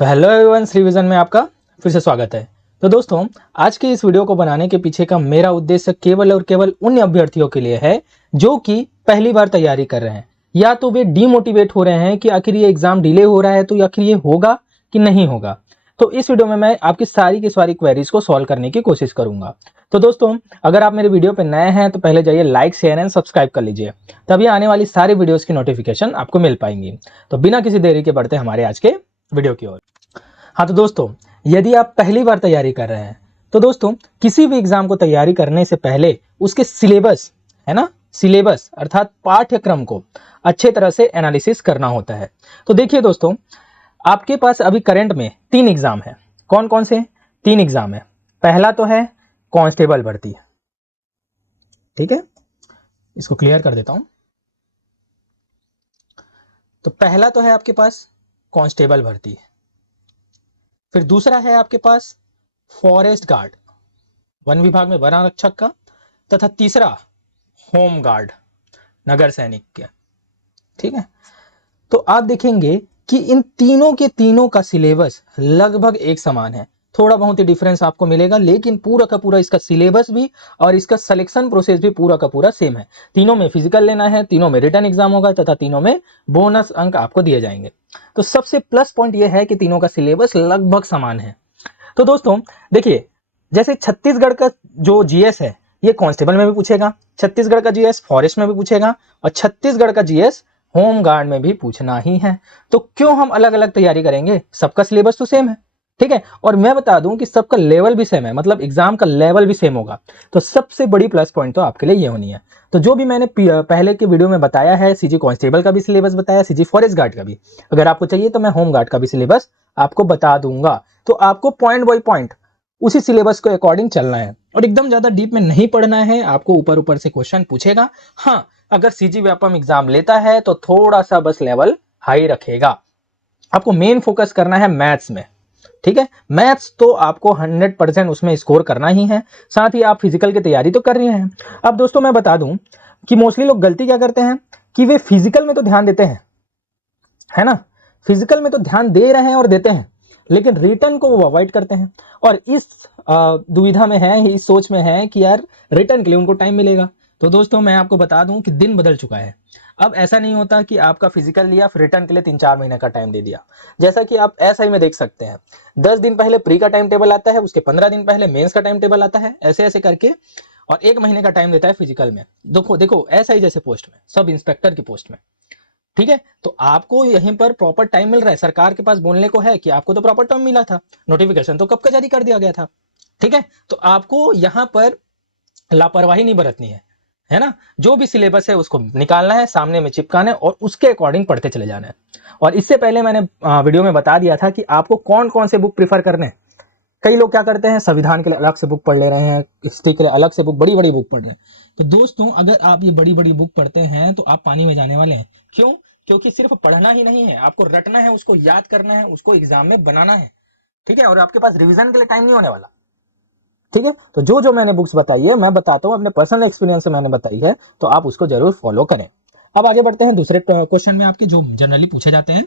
तो hello everyone, revision में आपका फिर से स्वागत है। तो दोस्तों, आज के इस वीडियो को बनाने के पीछे का मेरा उद्देश्य केवल और केवल उन अभ्यर्थियों के लिए है जो कि पहली बार तैयारी कर रहे हैं, या तो वे डीमोटिवेट हो रहे हैं कि आखिर ये एग्जाम डिले हो रहा है तो आखिर ये होगा कि नहीं होगा। तो इस वीडियो में मैं आपकी सारी की सारी क्वेरीज को सॉल्व करने की कोशिश करूंगा। तो दोस्तों, अगर आप मेरे वीडियो पर नए हैं तो पहले जाइए लाइक शेयर एंड सब्सक्राइब कर लीजिए, तभी आने वाली सारी वीडियोस की नोटिफिकेशन आपको मिल पाएंगी। तो बिना किसी देरी के बढ़ते हमारे आज के वीडियो की ओर। हाँ तो दोस्तों, यदि आप पहली बार तैयारी कर रहे हैं तो दोस्तों, किसी भी एग्जाम को तैयारी करने से पहले उसके सिलेबस है ना, सिलेबस अर्थात पाठ्यक्रम को अच्छे तरह से एनालिसिस करना होता है। तो देखिए दोस्तों, आपके पास अभी करंट में 3 एग्जाम है। कौन कौन से 3 एग्जाम है? पहला तो है कांस्टेबल भर्ती, ठीक है, इसको क्लियर कर देता हूं। तो पहला तो है आपके पास कांस्टेबल भर्ती, फिर दूसरा है आपके पास फॉरेस्ट गार्ड, वन विभाग में वन आरक्षक का, तथा तीसरा होम गार्ड, नगर सैनिक के। ठीक है, तो आप देखेंगे कि इन तीनों के तीनों का सिलेबस लगभग एक समान है। थोड़ा बहुत ही डिफरेंस आपको मिलेगा, लेकिन पूरा का पूरा इसका सिलेबस भी और इसका सिलेक्शन प्रोसेस भी पूरा का पूरा सेम है। तीनों में फिजिकल लेना है, तीनों में रिटन एग्जाम होगा, तथा तीनों में बोनस अंक आपको दिए जाएंगे। तो सबसे प्लस पॉइंट यह है कि तीनों का सिलेबस लगभग समान है। तो दोस्तों देखिए, जैसे छत्तीसगढ़ का जो जीएस है ये कांस्टेबल में भी पूछेगा, छत्तीसगढ़ का जीएस फॉरेस्ट में भी पूछेगा, और छत्तीसगढ़ का जीएस होम गार्ड में भी पूछना ही है। तो क्यों हम अलग अलग तैयारी करेंगे? सबका सिलेबस तो सेम है, ठीक है, और मैं बता दूं कि सबका लेवल भी सेम है, मतलब एग्जाम का लेवल भी सेम होगा। तो सबसे बड़ी प्लस पॉइंट तो आपके लिए ये होनी है। तो जो भी मैंने पहले के वीडियो में बताया है, सीजी कांस्टेबल का भी सिलेबस बताया, सीजी फॉरेस्ट गार्ड का भी, अगर आपको चाहिए तो मैं होम गार्ड का भी सिलेबस आपको बता दूंगा। तो आपको पॉइंट बाय पॉइंट उसी सिलेबस के अकॉर्डिंग चलना है, और एकदम ज्यादा डीप में नहीं पढ़ना है। आपको ऊपर ऊपर से क्वेश्चन पूछेगा। हाँ, अगर सीजी व्यापम एग्जाम लेता है तो थोड़ा सा बस लेवल हाई रखेगा। आपको मेन फोकस करना है मैथ्स में, ठीक है। मैथ्स तो आपको 100% उसमें स्कोर करना ही है। साथ ही आप फिजिकल की तैयारी तो कर रहे हैं। अब दोस्तों मैं बता दूं कि मोस्टली लोग गलती क्या करते हैं कि वे फिजिकल में तो ध्यान देते हैं, है ना, फिजिकल में तो ध्यान दे रहे हैं और देते हैं, लेकिन रिटर्न को वो अवॉइड करते हैं। और इस दुविधा में है, इस सोच में है कि यार रिटर्न के लिए उनको टाइम मिलेगा। तो दोस्तों मैं आपको बता दूं कि दिन बदल चुका है। अब ऐसा नहीं होता कि आपका फिजिकल लिया फिर रिटर्न के लिए 3-4 महीने का टाइम दे दिया। जैसा कि आप ऐसा ही में देख सकते हैं, 10 दिन पहले प्री का टाइम टेबल आता है, उसके 15 दिन पहले मेंस का टाइम टेबल आता है, ऐसे ऐसे करके, और 1 महीने का टाइम देता है फिजिकल में। देखो देखो, ऐसा ही जैसे पोस्ट में, सब इंस्पेक्टर की पोस्ट में, ठीक है। तो आपको यहीं पर प्रॉपर टाइम मिल रहा है, सरकार के पास बोलने को है कि आपको तो प्रॉपर टाइम मिला था, नोटिफिकेशन तो कब का जारी कर दिया गया था, ठीक है। तो आपको यहां पर लापरवाही नहीं बरतनी है ना। जो भी सिलेबस है उसको निकालना है, सामने में चिपकाना है, और उसके अकॉर्डिंग पढ़ते चले जाना है। और इससे पहले मैंने वीडियो में बता दिया था कि आपको कौन कौन से बुक प्रीफर करने हैं। कई लोग क्या करते हैं, संविधान के लिए अलग से बुक पढ़ ले रहे हैं, हिस्ट्री के लिए अलग से बुक, बड़ी बड़ी बुक पढ़ रहे हैं। तो दोस्तों, अगर आप ये बड़ी बड़ी बुक पढ़ते हैं तो आप पानी में जाने वाले हैं। क्यों? क्योंकि सिर्फ पढ़ना ही नहीं है, आपको रटना है, उसको याद करना है, उसको एग्जाम में बनाना है, ठीक है। और आपके पास रिवीजन के लिए टाइम नहीं होने वाला, ठीक है। तो जो जो मैंने बुक्स बताई है, मैं बताता हूं अपने पर्सनल एक्सपीरियंस से मैंने बताई है, तो आप उसको जरूर फॉलो करें। अब आगे बढ़ते हैं दूसरे क्वेश्चन में आपके, जो जनरली पूछे जाते हैं।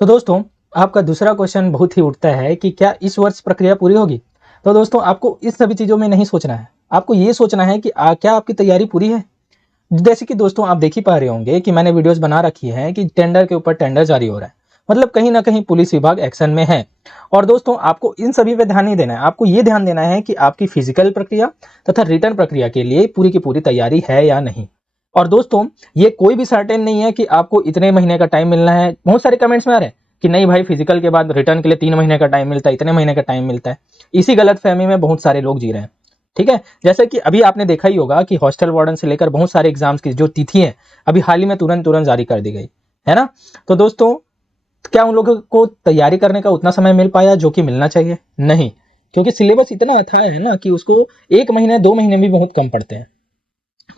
तो दोस्तों, आपका दूसरा क्वेश्चन बहुत ही उठता है कि क्या इस वर्ष प्रक्रिया पूरी होगी? तो दोस्तों, आपको इस सभी चीजों में नहीं सोचना है, आपको ये सोचना है कि क्या आपकी तैयारी पूरी है। जैसे कि दोस्तों आप देख ही पा रहे होंगे कि मैंने वीडियोस बना रखी है कि टेंडर के ऊपर टेंडर जारी हो रहा है, मतलब कहीं ना कहीं पुलिस विभाग एक्शन में है। और दोस्तों, आपको इन सभी पे ध्यान नहीं देना है, आपको ये ध्यान देना है कि आपकी फिजिकल प्रक्रिया तथा रिटर्न प्रक्रिया के लिए पूरी की पूरी तैयारी है या नहीं। और दोस्तों, ये कोई भी सर्टेन नहीं है कि आपको इतने महीने का टाइम मिलना है। बहुत सारे कमेंट्स में आ रहे हैं कि नहीं भाई, फिजिकल के बाद रिटर्न के लिए 3 महीने का टाइम मिलता है, इतने महीने का टाइम मिलता है। इसी गलत फहमी में बहुत सारे लोग जी रहे हैं, ठीक है। जैसे कि अभी आपने देखा ही होगा कि हॉस्टल वार्डन से लेकर बहुत सारे एग्जाम्स की जो तिथि है अभी हाल ही में तुरंत जारी कर दी गई है ना। तो दोस्तों, क्या उन लोगों को तैयारी करने का उतना समय मिल पाया जो कि मिलना चाहिए? नहीं, क्योंकि सिलेबस इतना अथाह है ना कि उसको 1 महीने 2 महीने भी बहुत कम पड़ते हैं।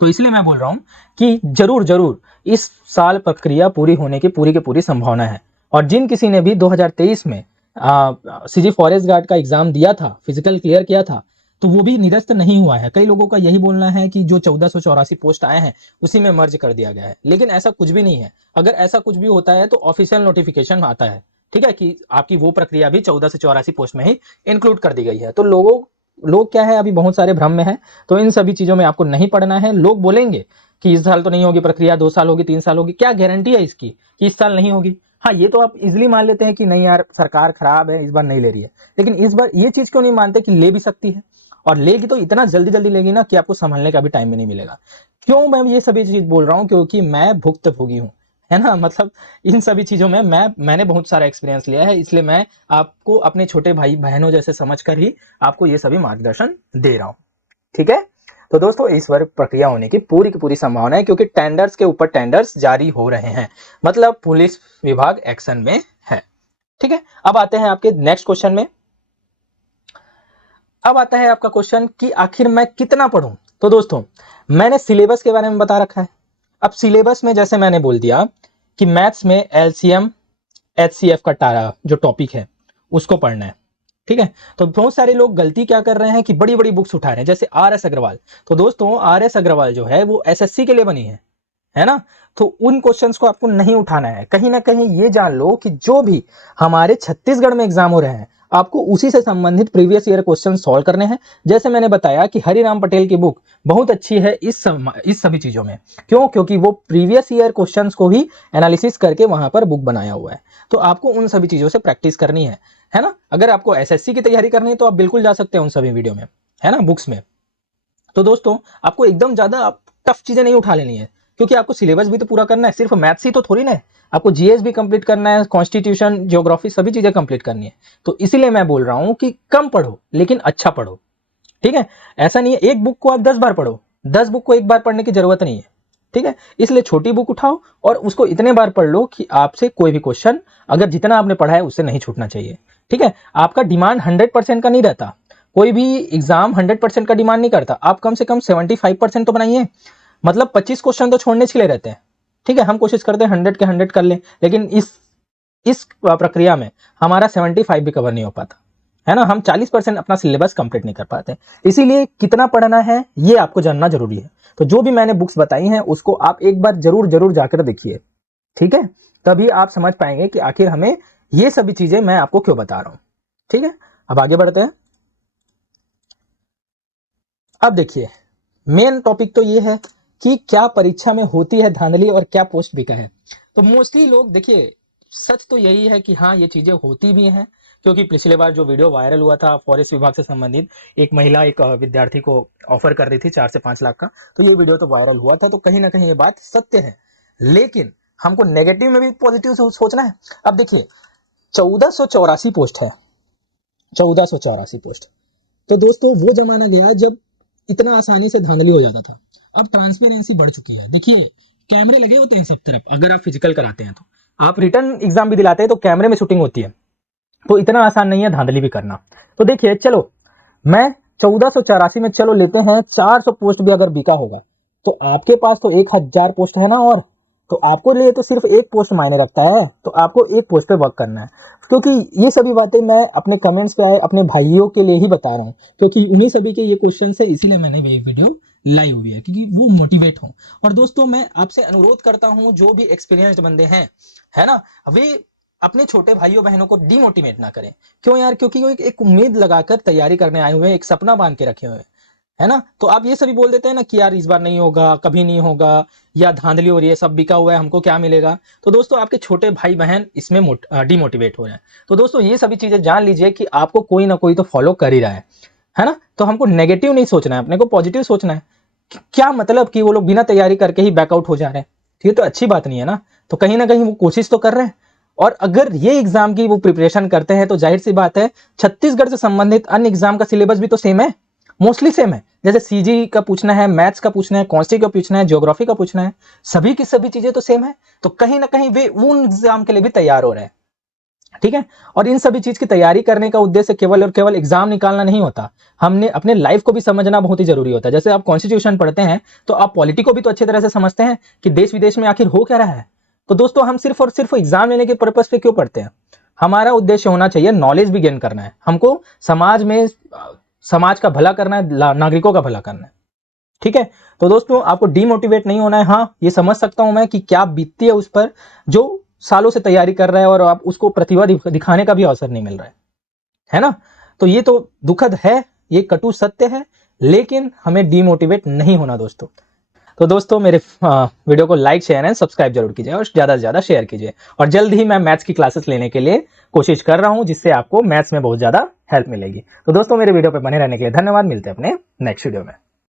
तो इसलिए मैं बोल रहा हूं कि जरूर जरूर इस साल प्रक्रिया पूरी होने की पूरी संभावना है। और जिन किसी ने भी 2023 में सीजी फॉरेस्ट गार्ड का एग्जाम दिया था, फिजिकल क्लियर किया था, तो वो भी निरस्त नहीं हुआ है। कई लोगों का यही बोलना है कि जो 1484 पोस्ट आए हैं उसी में मर्ज कर दिया गया है, लेकिन ऐसा कुछ भी नहीं है। अगर ऐसा कुछ भी होता है तो ऑफिशियल नोटिफिकेशन आता है, ठीक है, कि आपकी वो प्रक्रिया भी 14 से 84 पोस्ट में ही इंक्लूड कर दी गई है। तो लोग क्या है, अभी बहुत सारे भ्रम में है, तो इन सभी चीजों में आपको नहीं पढ़ना है। लोग बोलेंगे कि इस साल तो नहीं होगी प्रक्रिया, 2 साल होगी, 3 साल होगी, क्या गारंटी है इसकी कि इस साल नहीं होगी? हाँ, ये तो आप इजिली मान लेते हैं कि नहीं यार सरकार खराब है, इस बार नहीं ले रही है, लेकिन इस बार ये चीज क्यों नहीं मानते कि ले भी सकती है, और लेगी तो इतना जल्दी जल्दी लेगी ना कि आपको संभलने का भी टाइम भी नहीं मिलेगा। क्यों मैं ये सभी चीज बोल रहा हूँ? क्योंकि मैं भुक्तभोगी हूँ, है ना। मतलब इन सभी चीजों में मैंने बहुत सारा एक्सपीरियंस लिया है, इसलिए मैं आपको अपने छोटे भाई बहनों जैसे समझकर ही आपको ये सभी मार्गदर्शन दे रहा हूँ, ठीक है। तो दोस्तों इस बार प्रक्रिया होने की पूरी संभावना है, क्योंकि टेंडर्स के ऊपर टेंडर्स जारी हो रहे हैं, मतलब पुलिस विभाग एक्शन में है, ठीक है। अब आते हैं आपके नेक्स्ट क्वेश्चन में। अब आता है आपका क्वेश्चन कि आखिर मैं कितना पढूं। तो दोस्तों मैंने सिलेबस के बारे में बता रखा है। अब सिलेबस में जैसे मैंने बोल दिया कि मैथ्स में एलसीएम एचसीएफ का जो टॉपिक है उसको पढ़ना है, ठीक है। तो बहुत सारे लोग गलती क्या कर रहे हैं कि बड़ी बड़ी बुक्स उठा रहे हैं, जैसे आर.एस. अग्रवाल। तो दोस्तों आर.एस. अग्रवाल जो है वो एसएससी के लिए बनी है ना। तो उन क्वेश्चंस को आपको नहीं उठाना है। कहीं ना कहीं ये जान लो कि जो भी हमारे छत्तीसगढ़ में एग्जाम हो रहे हैं आपको उसी से संबंधित प्रीवियस ईयर क्वेश्चन सॉल्व करने हैं। जैसे मैंने बताया कि हरिराम पटेल की बुक बहुत अच्छी है इस सभी चीजों में। क्यों? क्योंकि वो प्रीवियस ईयर क्वेश्चंस को ही एनालिसिस करके वहां पर बुक बनाया हुआ है। तो आपको उन सभी चीजों से प्रैक्टिस करनी है ना। अगर आपको एसएससी की तैयारी करनी है तो आप बिल्कुल जा सकते हैं उन सभी वीडियो में, है ना, बुक्स में। तो दोस्तों आपको एकदम ज्यादा टफ चीजें नहीं उठा लेनी है, क्योंकि आपको सिलेबस भी तो पूरा करना है। सिर्फ मैथ्स ही तो थोड़ी ना है, आपको जीएस भी कंप्लीट करना है, कॉन्स्टिट्यूशन, ज्योग्राफी, सभी चीजें कंप्लीट करनी है। तो इसीलिए मैं बोल रहा हूं कि कम पढ़ो लेकिन अच्छा पढ़ो, ठीक है। ऐसा नहीं है एक बुक को आप 10 बार पढ़ो, 10 बुक को एक बार पढ़ने की जरूरत नहीं है, ठीक है। इसलिए छोटी बुक उठाओ और उसको इतने बार पढ़ लो कि आपसे कोई भी क्वेश्चन अगर जितना आपने पढ़ा है उससे नहीं छूटना चाहिए, ठीक है। आपका डिमांड 100% का नहीं रहता, कोई भी एग्जाम 100% का डिमांड नहीं करता। आप कम से कम 75% तो बनाइए, मतलब 25 क्वेश्चन तो छोड़ने के लिए रहते हैं, ठीक है। हम कोशिश करते हैं 100 के 100 कर लें, लेकिन इस प्रक्रिया में हमारा 75 भी कवर नहीं हो पाता, है ना। हम 40% अपना सिलेबस कंप्लीट नहीं कर पाते। इसीलिए कितना पढ़ना है ये आपको जानना जरूरी है। तो जो भी मैंने बुक्स बताई हैं उसको आप एक बार जरूर जरूर जाकर देखिए, ठीक है। तभी आप समझ पाएंगे कि आखिर हमें ये सभी चीजें मैं आपको क्यों बता रहा हूं, ठीक है। अब आगे बढ़ते हैं। अब देखिए मेन टॉपिक तो ये है कि क्या परीक्षा में होती है धांधली और क्या पोस्ट बिका है। तो मोस्टली लोग देखिए, सच तो यही है कि हाँ ये चीजें होती भी हैं, क्योंकि पिछले बार जो वीडियो वायरल हुआ था फॉरेस्ट विभाग से संबंधित, एक महिला एक विद्यार्थी को ऑफर कर रही थी 4 से 5 लाख का, तो ये वीडियो तो वायरल हुआ था। तो कहीं ना कहीं ये बात सत्य है, लेकिन हमको नेगेटिव में भी पॉजिटिव सोचना है। अब देखिए 1484 पोस्ट है, 1484 पोस्ट। तो दोस्तों वो जमाना गया जब इतना आसानी से धांधली हो जाता था। अब ट्रांसपेरेंसी बढ़ चुकी है। देखिए कैमरे लगे होते हैं सब तरफ, अगर आप फिजिकल कराते हैं तो आप रिटर्न एग्जाम भी दिलाते हैं तो कैमरे में शूटिंग होती है, तो इतना आसान नहीं है धांधली भी करना। तो देखिए चलो मैं 1484 में चलो लेते हैं 400 पोस्ट भी अगर बिका होगा, तो आपके पास तो 1000 पोस्ट है ना, और तो आपको लिए तो सिर्फ एक पोस्ट मायने रखता है, तो आपको एक पोस्ट पे वर्क करना है। क्योंकि ये सभी बातें मैं अपने कमेंट्स पे आए अपने भाइयों के लिए ही बता रहा हूँ, क्योंकि उन्हीं सभी के ये क्वेश्चन है, इसीलिए मैंने ये वीडियो लाई हुई है, क्योंकि वो मोटिवेट हो। और दोस्तों मैं आपसे अनुरोध करता हूँ जो भी एक्सपीरियंस्ड बंदे हैं, है ना, वे अपने छोटे भाइयों बहनों को डिमोटिवेट ना करें। क्यों यार? क्योंकि वो एक उम्मीद लगाकर तैयारी करने आए हुए हैं, एक सपना बांध के रखे हुए हैं, है ना। तो आप ये सभी बोल देते हैं ना कि यार इस बार नहीं होगा, कभी नहीं होगा, या धांधली हो रही है, सब बिका हुआ है, हमको क्या मिलेगा। तो दोस्तों आपके छोटे भाई बहन इसमें डिमोटिवेट हो रहे हैं। तो दोस्तों ये सभी चीजें जान लीजिए कि आपको कोई ना कोई तो फॉलो कर ही रहा है ना। तो हमको नेगेटिव नहीं सोचना है, अपने को पॉजिटिव सोचना है। क्या मतलब कि वो लोग बिना तैयारी करके ही बैकआउट हो जा रहे हैं, ये तो अच्छी बात नहीं है ना। तो कहीं ना कहीं वो कोशिश तो कर रहे हैं, और अगर ये एग्जाम की वो प्रिपरेशन करते हैं तो जाहिर सी बात है छत्तीसगढ़ से संबंधित अन्य एग्जाम का सिलेबस भी तो सेम है, मोस्टली सेम है। जैसे सीजी का पूछना है, मैथ्स का पूछना है, कॉन्स्टी का पूछना है, ज्योग्राफी का पूछना है, सभी की सभी चीजें तो सेम है। तो कहीं ना कहीं वे उन एग्जाम के लिए भी तैयार हो रहे हैं, ठीक है। और इन सभी चीज की तैयारी करने का उद्देश्य केवल और केवल एग्जाम निकालना नहीं होता, हमने अपने लाइफ को भी समझना बहुत ही जरूरी होता है। जैसे आप कॉन्स्टिट्यूशन पढ़ते हैं तो आप पॉलिटी को भी तो अच्छी तरह से समझते हैं कि देश विदेश में आखिर हो क्या रहा है। तो दोस्तों हम सिर्फ और सिर्फ एग्जाम लेने के पर्पज पे क्यों पढ़ते हैं? हमारा उद्देश्य होना चाहिए नॉलेज भी गेन करना है, हमको समाज में समाज का भला करना है, नागरिकों का भला करना है, ठीक है। तो दोस्तों आपको डिमोटिवेट नहीं होना है। हाँ ये समझ सकता हूं मैं कि क्या बीतती है उस पर जो सालों से तैयारी कर रहा है और आप उसको प्रतिभा दिखाने का भी अवसर नहीं मिल रहा है ना। तो ये तो दुखद है, ये कटु सत्य है, लेकिन हमें डीमोटिवेट नहीं होना दोस्तों। तो दोस्तों मेरे वीडियो को लाइक शेयर एंड सब्सक्राइब जरूर कीजिए और ज़्यादा से ज़्यादा शेयर कीजिए। और जल्द ही मैं मैथ्स की क्लासेस लेने के लिए कोशिश कर रहा हूं, जिससे आपको मैथ्स में बहुत ज़्यादा हेल्प मिलेगी। तो दोस्तों मेरे वीडियो पे बने रहने के लिए धन्यवाद। मिलते हैं अपने नेक्स्ट वीडियो में।